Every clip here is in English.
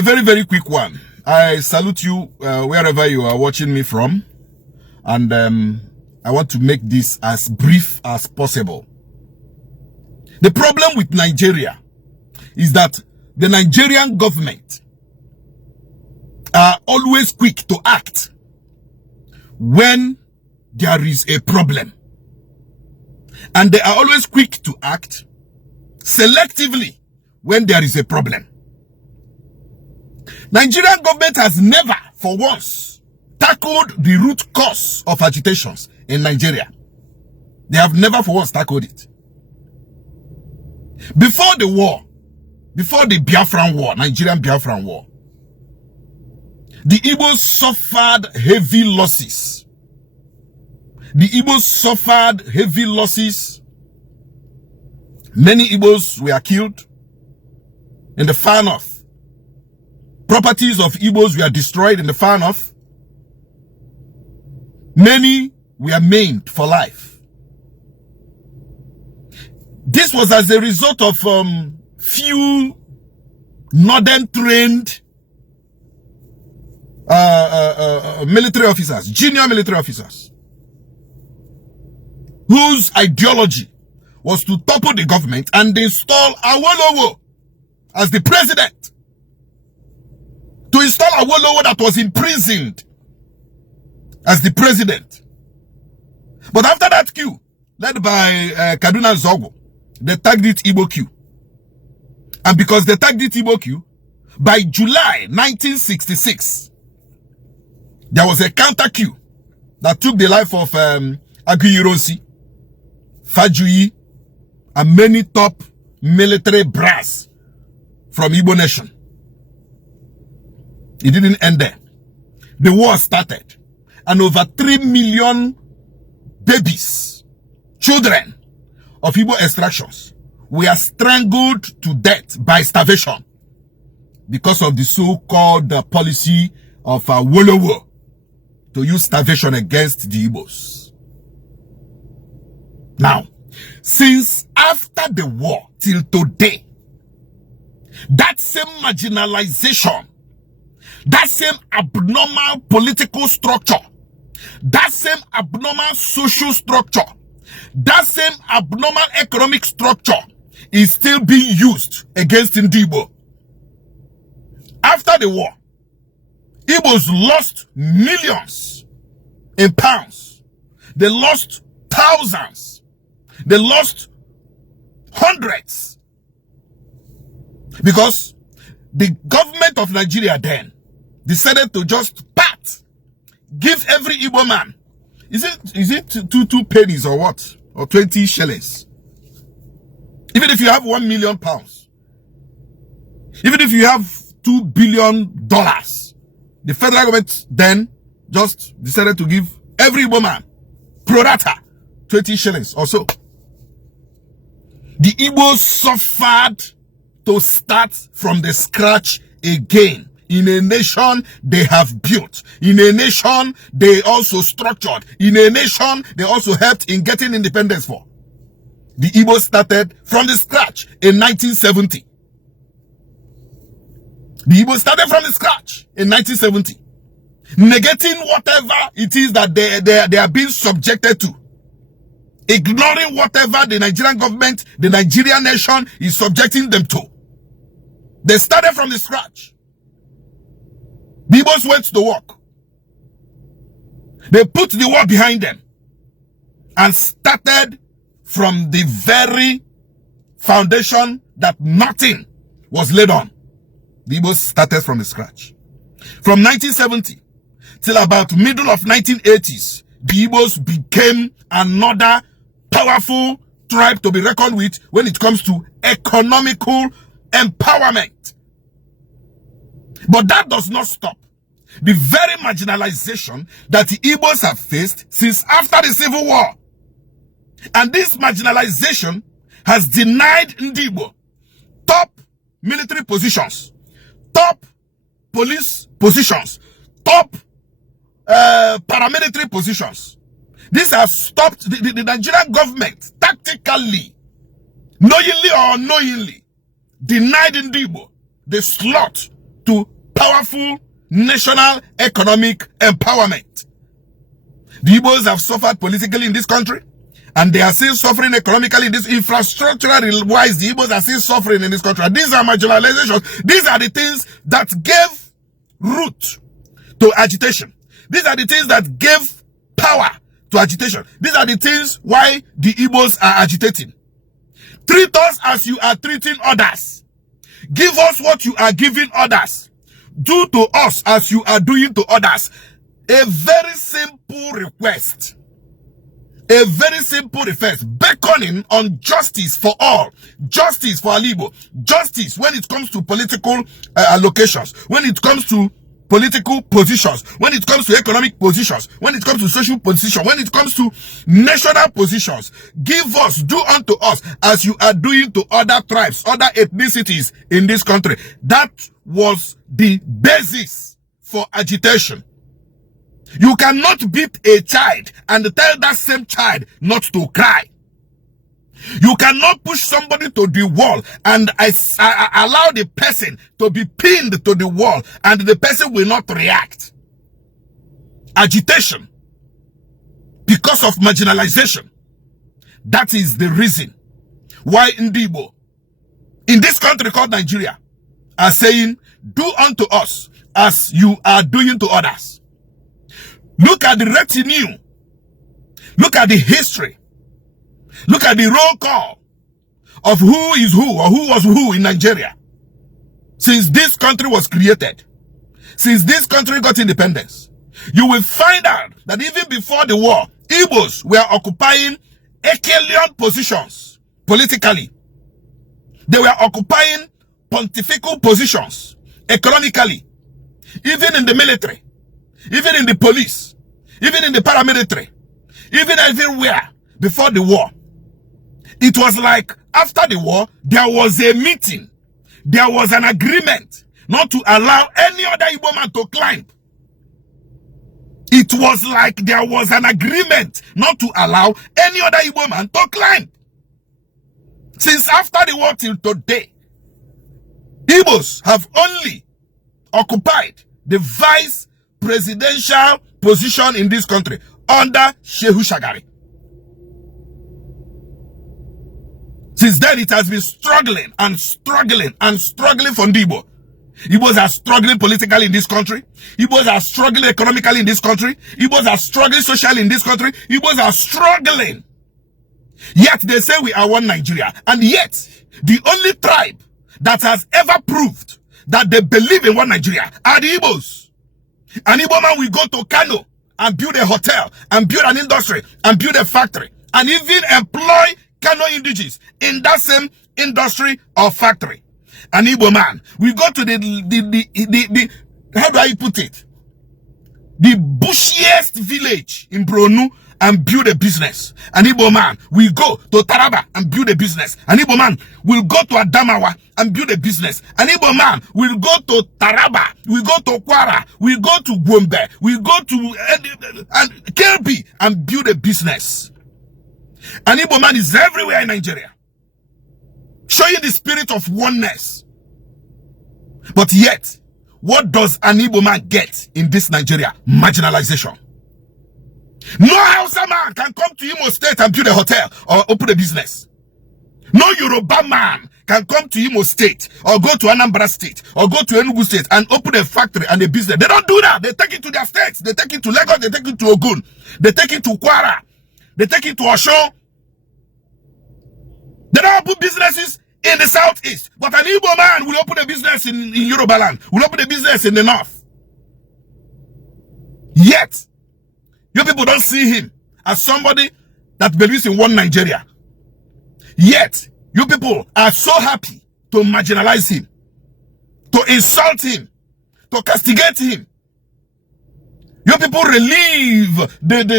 A very, very quick one. I salute you wherever you are watching me from. And I want to make this as brief as possible. The problem with Nigeria is that the Nigerian government are always quick to act when there is a problem. And they are always quick to act selectively when there is a problem. Nigerian government has never, for once, tackled the root cause of agitations in Nigeria. They have never for once tackled it. Before the war, before the Biafran war, Nigerian Biafran war, the Igbos suffered heavy losses. The Igbos suffered heavy losses. Many Igbos were killed in the far north. Properties of Igbos were destroyed in the far north. Many were maimed for life. This was as a result of few northern trained military officers, junior military officers, whose ideology was to topple the government and install Awolowo as the president. To install Awolowo that was imprisoned as the president. But after that coup, led by Kaduna Zogo, they tagged it Igbo coup. And because they tagged it Igbo coup, by July 1966, there was a counter coup that took the life of Aguiyi, Fajuyi, and many top military brass from Igbo nation. It didn't end there. The war started, and over 3 million babies, children of Igbo extractions were strangled to death by starvation because of the so-called policy of Wolowo to use starvation against the Igbos. Now, since after the war till today, that same marginalization, that same abnormal political structure, that same abnormal social structure, that same abnormal economic structure is still being used against Igbo. After the war, Igbos lost millions in pounds. They lost thousands. They lost hundreds. Because the government of Nigeria then decided to just give every Igbo man, is it two pennies or what? Or 20 shillings? Even if you have £1 million, even if you have $2 billion, the federal government then just decided to give every Igbo man pro rata 20 shillings or so. The Igbos suffered to start from the scratch again. In a nation they have built, in a nation they also structured, in a nation they also helped in getting independence for. The Igbos started from the scratch in 1970. The Igbos started from the scratch in 1970. Negating whatever it is that they are being subjected to. Ignoring whatever the Nigerian government, the Nigerian nation is subjecting them to. They started from the scratch. The Igbos went to work. They put the war behind them and started from the very foundation that nothing was laid on. The Igbos started from the scratch. From 1970 till about middle of 1980s, the Igbos became another powerful tribe to be reckoned with when it comes to economical empowerment. But that does not stop the very marginalization that the Igbos have faced since after the Civil War. And this marginalization has denied Igbo top military positions, top police positions, top paramilitary positions. This has stopped the Nigerian government tactically, knowingly or unknowingly, denied Igbo the slot to powerful national economic empowerment. The Igbos have suffered politically in this country, and they are still suffering economically in this infrastructural wise. The Igbos are still suffering in this country. And these are marginalizations. These are the things that gave root to agitation. These are the things that gave power to agitation. These are the things why the Igbos are agitating. Treat us as you are treating others. Give us what you are giving others. Do to us as you are doing to others. A very simple request. A very simple request. Beckoning on justice for all. Justice for Ala Igbo. Justice when it comes to political allocations. When it comes to political positions, when it comes to economic positions, when it comes to social positions, when it comes to national positions. Give us, do unto us as you are doing to other tribes, other ethnicities in this country. That was the basis for agitation. You cannot beat a child and tell that same child not to cry. You cannot push somebody to the wall and allow the person to be pinned to the wall and the person will not react. Agitation because of marginalization. That is the reason why Igbo in this country called Nigeria are saying, do unto us as you are doing to others. Look at the retinue. Look at the history. Look at the roll call of who is who or who was who in Nigeria. Since this country was created, since this country got independence, you will find out that even before the war, Igbos were occupying echelon positions politically. They were occupying pontifical positions economically, even in the military, even in the police, even in the paramilitary, even everywhere before the war. It was like after the war, there was a meeting. There was an agreement not to allow any other Igbo man to climb. It was like there was an agreement not to allow any other Igbo man to climb. Since after the war till today, Igbos have only occupied the vice presidential position in this country under Shehu Shagari. Since then, it has been struggling and struggling and struggling for Igbo. Igbos are struggling politically in this country. Igbos are struggling economically in this country. Igbos are struggling socially in this country. Igbos are struggling. Yet they say we are one Nigeria. And yet, the only tribe that has ever proved that they believe in one Nigeria are the Igbos. An Igbo man will go to Kano and build a hotel and build an industry and build a factory and even employ Kano indigenes in that same industry or factory. An Igbo man will go to the how do I put it? The bushiest village in Bronu and build a business. An Igbo man will go to Taraba and build a business. An Igbo man will go to Adamawa and build a business. An Igbo man will go to Taraba, will go to Kwara, will go to Gombe, will go to Kelbi and build a business. An Igbo man is everywhere in Nigeria, showing the spirit of oneness. But yet, what does an Igbo man get in this Nigeria? Marginalization. No Hausa man can come to Imo State and build a hotel or open a business. No Yoruba man can come to Imo State or go to Anambra State or go to Enugu State and open a factory and a business. They don't do that. They take it to their states. They take it to Lagos. They take it to Ogun. They take it to Kwara. They take it to Osho. They don't open businesses in the southeast. But an Igbo man will open a business in Yoruba land. Will open a business in the north. Yet, you people don't see him as somebody that believes in one Nigeria. Yet, you people are so happy to marginalize him, to insult him, to castigate him. You people relieve the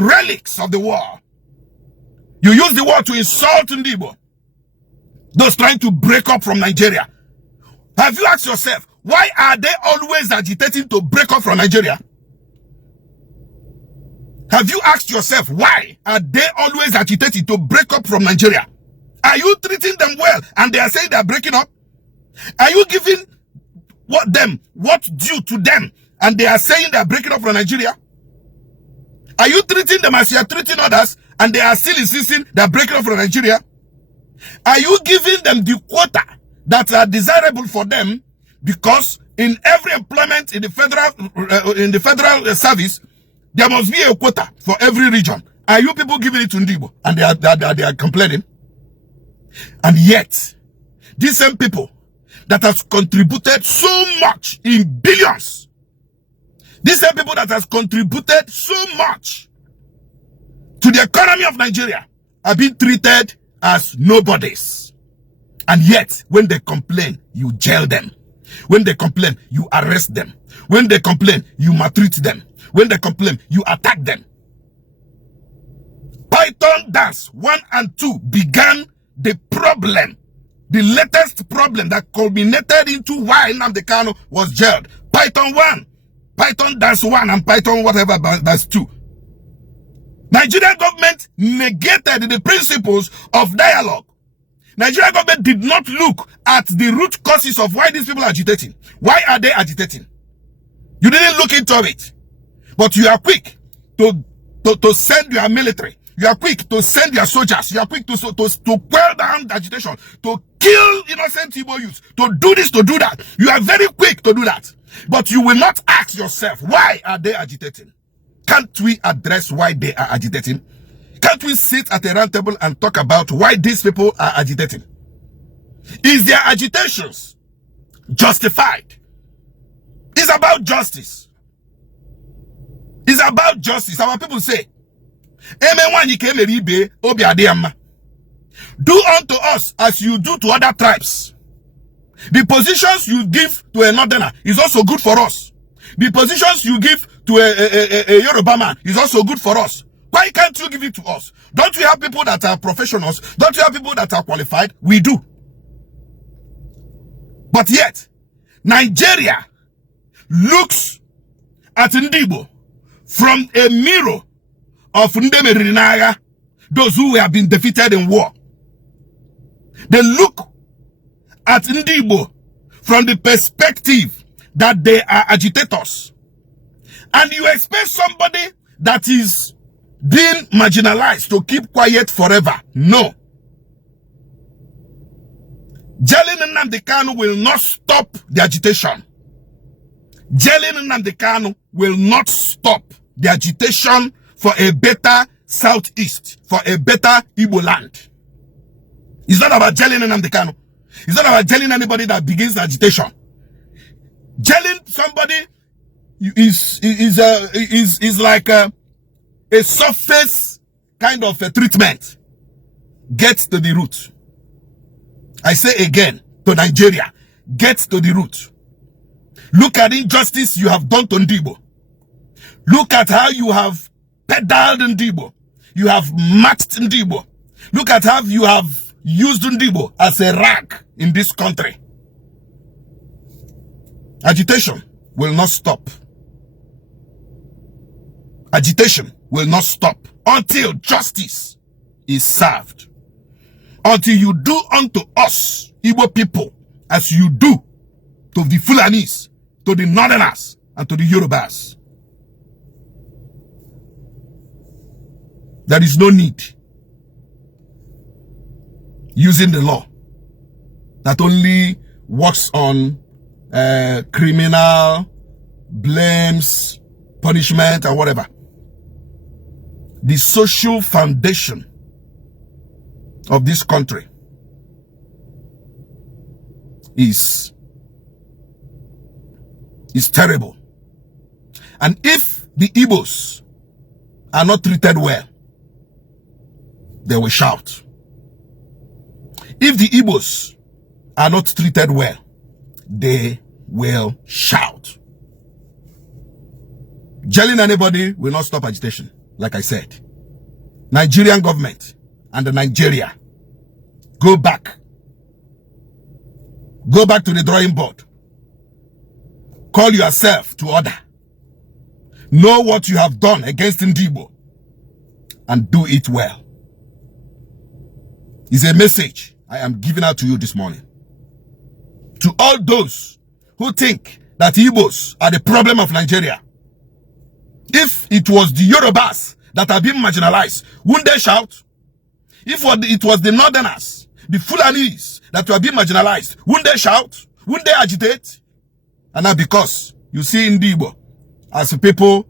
relics of the war. You use the war to insult Igbo, those trying to break up from Nigeria. Have you asked yourself, why are they always agitating to break up from Nigeria? Have you asked yourself, why are they always agitating to break up from Nigeria? Are you treating them well and they are saying they are breaking up? Are you giving what due to them, and they are saying they are breaking up from Nigeria? Are you treating them as you are treating others, and they are still insisting they are breaking up from Nigeria? Are you giving them the quota that are desirable for them? Because in every employment in the federal service, there must be a quota for every region. Are you people giving it to Ndibo, and they are complaining? And yet, these same people that has contributed so much in billions, these same people that has contributed so much to the economy of Nigeria are being treated as nobodies. And yet, when they complain, you jail them. When they complain, you arrest them. When they complain, you maltreat them. When they complain, you attack them. Python Dance 1 and 2 began the problem, the latest problem that culminated into why Nnamdi Kanu was jailed. Python 1, Python Dance 1, and Python whatever Dance 2. Nigerian government negated the principles of dialogue. Nigerian government did not look at the root causes of why these people are agitating. Why are they agitating? You didn't look into it. But you are quick to send your military. You are quick to send your soldiers. You are quick to quell down the agitation, to kill innocent Igbo youths, to do this, to do that. You are very quick to do that. But you will not ask yourself, why are they agitating? Can't we address why they are agitating? Can't we sit at a round table and talk about why these people are agitating? Is their agitations justified? It's about justice. It's about justice. Our people say, do unto us as you do to other tribes. The positions you give to a northerner is also good for us. The positions you give to a Yoruba man is also good for us. Why can't you give it to us? Don't we have people that are professionals? Don't we have people that are qualified? We do. But yet, Nigeria looks at Ndibo from a mirror of Ndemerinaga, those who have been defeated in war. They look at Ndibo from the perspective that they are agitators. And you expect somebody that is being marginalized to keep quiet forever. No. Jailing Nnamdi Kanu will not stop the agitation. Jailing Nnamdi Kanu will not stop the agitation for a better Southeast, for a better Igbo land. It's not about jailing Nnamdi Kanu. It's not about jailing anybody that begins the agitation. Jailing somebody is like a surface kind of a treatment. Get to the root. I say again to Nigeria, get to the root. Look at injustice you have done to Ndibo. Look at how you have peddled Ndibo. You have matched Ndibo. Look at how you have used Ndibo as a rag in this country. Agitation will not stop. Agitation will not stop until justice is served. Until you do unto us, Igbo people, as you do to the Fulanis, to the Northerners, and to the Yorubas. There is no need using the law that only works on criminal blames, punishment, and whatever. The social foundation of this country is terrible. And if the Igbos are not treated well, they will shout. If the Igbos are not treated well, they will shout. Jailing anybody will not stop agitation, like I said. Nigerian government and the Nigeria, go back. Go back to the drawing board. Call yourself to order. Know what you have done against Ndibo and do it well. It's a message I am giving out to you this morning. To all those who think that Igbos are the problem of Nigeria, if it was the Yorubas that have been marginalized, wouldn't they shout? If it was the Northerners, the Fulanis that were being marginalized, wouldn't they shout? Wouldn't they agitate? And now because you see Igbo as people,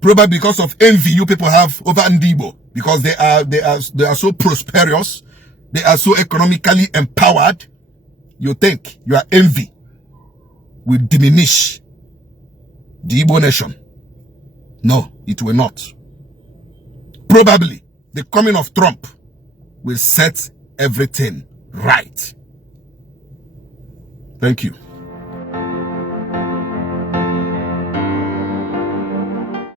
probably because of envy you people have over Igbo, because they are so prosperous, they are so economically empowered, you think your envy will diminish the Igbo nation. No, it will not. Probably the coming of Trump will set everything right. Thank you.